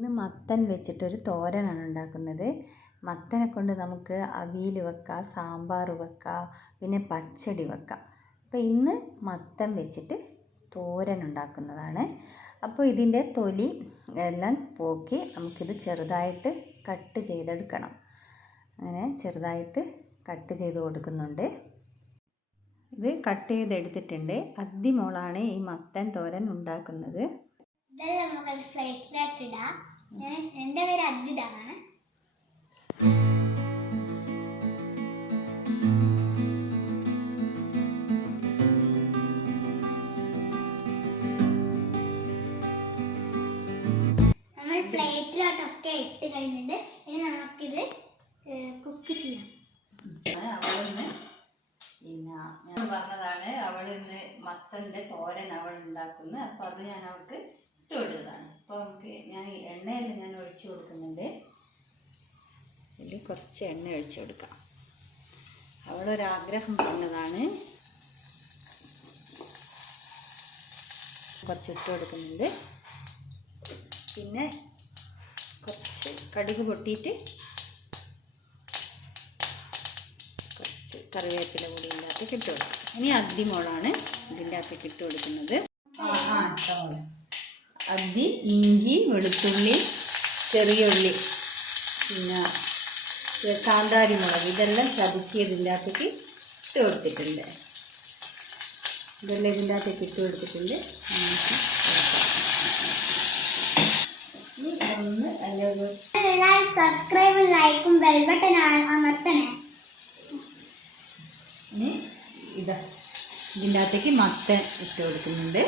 ഇന്ന് മത്തൻ വെച്ചിട്ടൊരു തോരനാണ് ഉണ്ടാക്കുന്നത്. മത്തനെ കൊണ്ട് നമുക്ക് അവിയൽ വെക്കാം, സാമ്പാർ വെക്കാം, പിന്നെ പച്ചടി വെക്കാം. അപ്പോൾ ഇന്ന് മത്തൻ വെച്ചിട്ട് തോരൻ ഉണ്ടാക്കുന്നതാണ്. അപ്പോൾ ഇതിൻ്റെ തൊലി എല്ലാം പോക്കി നമുക്കിത് ചെറുതായിട്ട് കട്ട് ചെയ്തെടുക്കണം. അങ്ങനെ ചെറുതായിട്ട് കട്ട് ചെയ്ത് കൊടുക്കുന്നുണ്ട്. ഇത് കട്ട് ചെയ്തെടുത്തിട്ടുണ്ട്. അദ്ദിമോളാണ് ഈ മത്തൻ തോരൻ ഉണ്ടാക്കുന്നത്. നമുക്ക് പ്ലേറ്റിലായിട്ടിടാം. എൻ്റെ പേര് അദ്ദിതാണ്. നമ്മൾ പ്ലേറ്റിലോട്ടൊക്കെ ഇട്ട് കഴിഞ്ഞിട്ട് ഇനി നമുക്കിത് കുക്ക് ചെയ്യാം. അവളിന്ന് പിന്നെ ഞാൻ പറഞ്ഞതാണ്, അവളിന്ന് മത്തൻ്റെ തോരൻ അവൾ ഉണ്ടാക്കുന്നത്. അപ്പോൾ അത് ഞാൻ അവൾക്ക് ഇട്ട് കൊടുത്തതാണ്. അപ്പോൾ നമുക്ക് ഞാൻ എണ്ണയിൽ ഞാൻ ഒഴിച്ചു കൊടുക്കുന്നുണ്ട്. ഇതിൽ കുറച്ച് എണ്ണ ഒഴിച്ചു കൊടുക്കാം. അവളൊരാഗ്രഹം പറഞ്ഞതാണ്. കുറച്ച് ഇട്ട് കൊടുക്കുന്നുണ്ട്. പിന്നെ കുറച്ച് കടുക് പൊട്ടിയിട്ട് കുറച്ച് കറിവേപ്പില കൂടി ഇതിൻ്റെ അകത്തേക്ക് ഇട്ട് കൊടുക്കും. ഇനി അദ്ദിമോളാണ് ഇതിൻ്റെ അകത്തേക്ക് ഇട്ട് കൊടുക്കുന്നത്. അദ്ദി ഇഞ്ചി, വെളുത്തുള്ളി, ചെറിയ ഉള്ളി, പിന്നെ കാന്താരി മുളക് ഇതെല്ലാം ചതുക്കിയതിൻ്റെ അകത്തേക്ക് ഇട്ട് കൊടുത്തിട്ടുണ്ട്. ഇതെല്ലാം ഇതിൻ്റെ അകത്തേക്ക് ഇട്ട് കൊടുത്തിട്ടുണ്ട്. സബ്സ്ക്രൈബും ലൈക്കും ബെൽ ബട്ടൺ അമർത്തണേ. ഇനി ഇതാ ഇതിൻ്റെ അകത്തേക്ക് മത്തൻ ഇട്ട് കൊടുക്കുന്നുണ്ട്.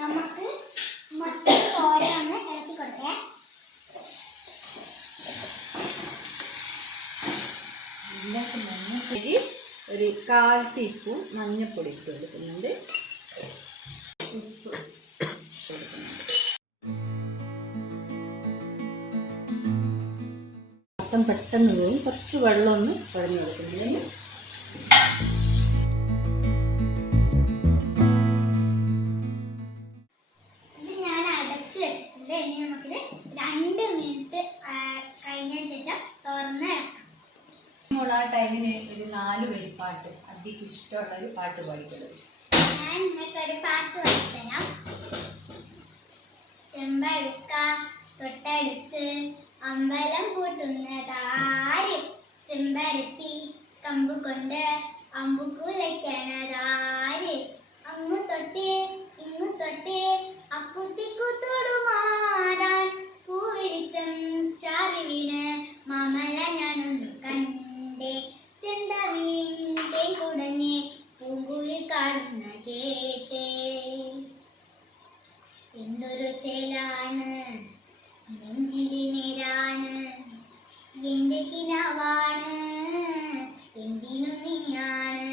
നമുക്ക് മത്തൻ തോരൻ ഒന്ന് ഇളക്കി കൊടുക്കേ. ഒരു 1/4 ടീസ്പൂൺ മഞ്ഞൾപ്പൊടി ഇട്ട് കൊടുക്കുന്നുണ്ട്. ഉപ്പ് കൊടുക്കുന്നുണ്ട്. മൊത്തം പെട്ടെന്ന് പോകും. കുറച്ച് വെള്ളം ഒന്ന് കുഴഞ്ഞു കൊടുക്കുന്നുണ്ട്. ഇത് ഞാൻ അടച്ച് വെച്ചിട്ടുണ്ട്. ഇനി നമുക്കിത് 2 മിനിറ്റ് കഴിഞ്ഞതിന് ശേഷം തുറന്ന് ആ ടൈമിന് ഒരു 4 വരി പാട്ട് അധികം ഇഷ്ടമുള്ള ഒരു പാട്ട് പാടിക്കുന്നത്. ഞാൻ നിങ്ങൾക്കൊരു പാട്ട് പാടിത്തരാം. ചെമ്പഴുക്ക തൊട്ടടുത്ത് അമ്പലം പൂട്ടുന്നതാര്, ചെമ്പരത്തി കമ്പു കൊണ്ട് അമ്പുകുലയ്ക്കണതാര്, അങ്ങു തൊട്ടേ ഇങ്ങു തൊട്ടേ അക്കുത്തിക്കുത്തോടുമാറാൻ പൂവിളിച്ചം ചാറി വീണ് മാമല ഞാനൊന്നു കണ്ടേ, ചെന്ത വീണ്ടേ കുടഞ്ഞേ പൂങ്കുയിൽ കാടുന്ന കേട്ടേ. എന്തൊരു ചേലാണ് നെഞ്ചിരി നേരാണ്, എന്റെ കിനാവാണ് എന്തിനും നീയാണ്.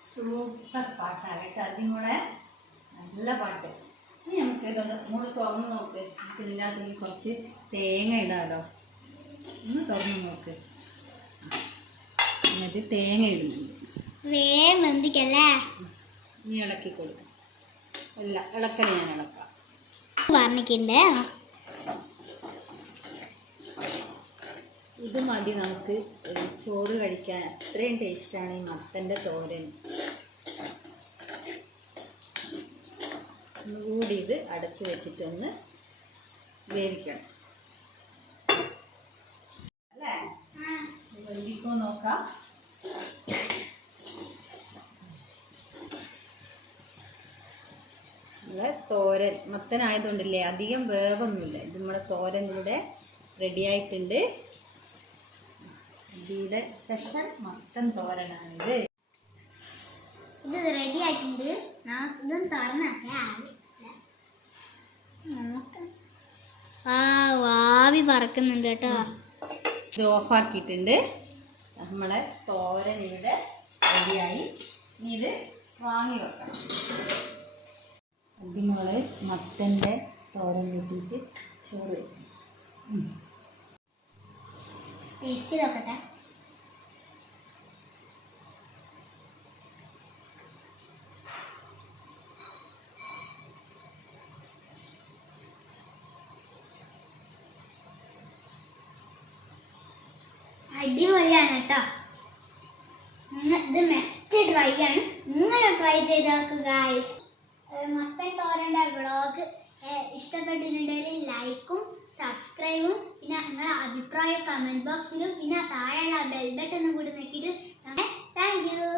സൂപ്പർ പാട്ടാകട്ടെ. അതിനും കൂടെ നല്ല പാട്ട്. ഇനി നമുക്ക് ഇതൊന്ന് മൂട് തുറന്ന് നോക്ക്. നമുക്ക് ഇതിൻ്റെ അകത്തേക്ക് കുറച്ച് തേങ്ങ ഇടാമല്ലോ. ഒന്ന് തുറന്ന് നോക്ക്. എന്നിട്ട് തേങ്ങ ഇടുന്നുണ്ട്. വെന്തിക്കല്ലേ? ഇനി ഇളക്കി കൊടുക്കാം. അല്ല ഇളക്കണേ, ഞാൻ ഇളക്കാം. പറഞ്ഞിട്ടുണ്ട്. ഇത് മതി നമുക്ക് ചോറ് കഴിക്കാൻ. അത്രയും ടേസ്റ്റാണ് ഈ മത്തൻ്റെ തോരൻ. ഒന്നുകൂടി ഇത് അടച്ച് വെച്ചിട്ടൊന്ന് വേവിക്കണം അല്ലേ? വേവിക്കോ നോക്കാം. നമ്മളെ തോരൻ മത്തനായതുകൊണ്ടില്ലേ അധികം വേവൊന്നുമില്ല. ഇത് നമ്മളെ തോരൻ ഇവിടെ റെഡി ആയിട്ടുണ്ട്. ഇതിയുടെ സ്പെഷ്യൽ മത്തൻ തോരനാണിത്. ഇത് റെഡി ആയിട്ടുണ്ട്. ഇതും തുറന്നൊക്കെ ആവി പറക്കുന്നുണ്ട് കേട്ടോ. ഇത് ഓഫാക്കിയിട്ടുണ്ട്. നമ്മളെ തോരൻ ഇവിടെ റെഡിയായി. ഇനി ഇത് വാങ്ങി വെക്കണം. അതിനോട് മത്തൻ്റെ തോരൻ കൂട്ടിയിട്ട് ചോറ് ടേസ്റ്റ് നോക്കട്ടെ. അടിപൊളിയാണ് കേട്ടോ. ഇത് മസ്റ്റ് ട്രൈ ആണ്. നിങ്ങൾ ട്രൈ ചെയ്ത് നോക്കുക ഗൈസ്. മത്തൻ തോരൻ്റെ വ്ളോഗ് ഇഷ്ടപ്പെട്ടിട്ടുണ്ടെങ്കിൽ ലൈക്കും സബ്സ്ക്രൈബും പിന്നെ നിങ്ങളുടെ അഭിപ്രായം കമൻറ്റ് ബോക്സിലും പിന്നെ താഴെയുള്ള ബെൽ ബട്ടണും കൂടി നോക്കിയിട്ട് താങ്ക് യു.